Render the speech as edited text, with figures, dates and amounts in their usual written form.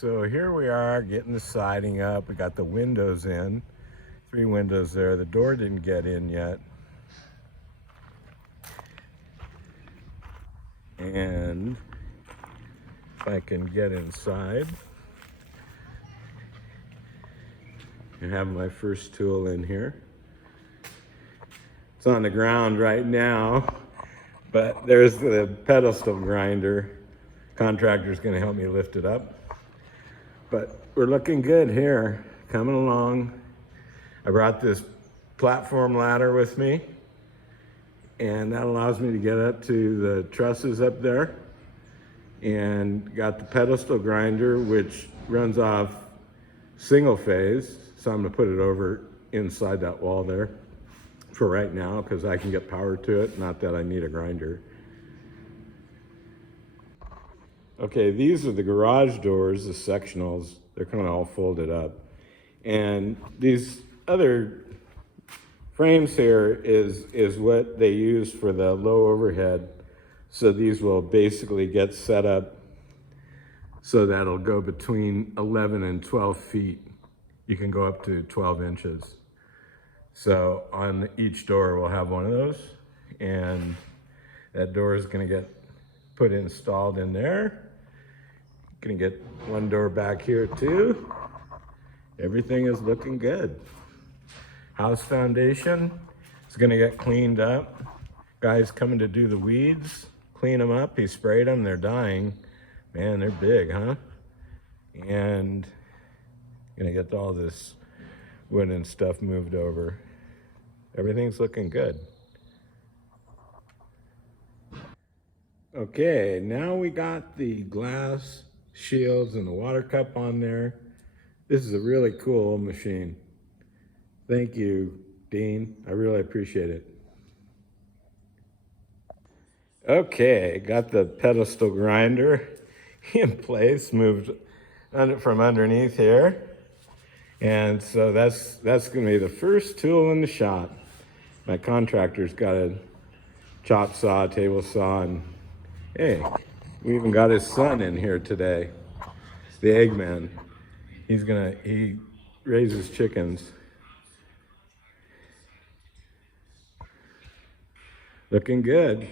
So here we are getting the siding up. We got the windows in, 3 windows there. The door didn't get in yet. And if I can get inside, I have my first tool in here. It's on the ground right now, but there's the pedestal grinder. Contractor's gonna help me lift it up. But we're looking good here, coming along. I brought this platform ladder with me, and that allows me to get up to the trusses up there. And got the pedestal grinder, which runs off single phase. So I'm gonna put it over inside that wall there for right now, because I can get power to it, not that I need a grinder. Okay, these are the garage doors, the sectionals. They're kind of all folded up. And these other frames here is what they use for the low overhead. So these will basically get set up so that'll go between 11 and 12 feet. You can go up to 12 inches. So on each door we'll have one of those, and that door is gonna get installed in there. Gonna get one door back here too. Everything is looking good. House foundation is gonna get cleaned up. Guy's coming to do the weeds, clean them up. He sprayed them, they're dying. Man, they're big, huh? And gonna get all this wood and stuff moved over. Everything's looking good. Okay, now we got the glass shields and the water cup on there. This is a really cool machine. Thank you, Dean. I really appreciate it. Okay, got the pedestal grinder in place, moved from underneath here. And so that's gonna be the first tool in the shop. My contractor's got a chop saw, table saw, and hey, we even got his son in here today, the Eggman. He raises chickens. Looking good.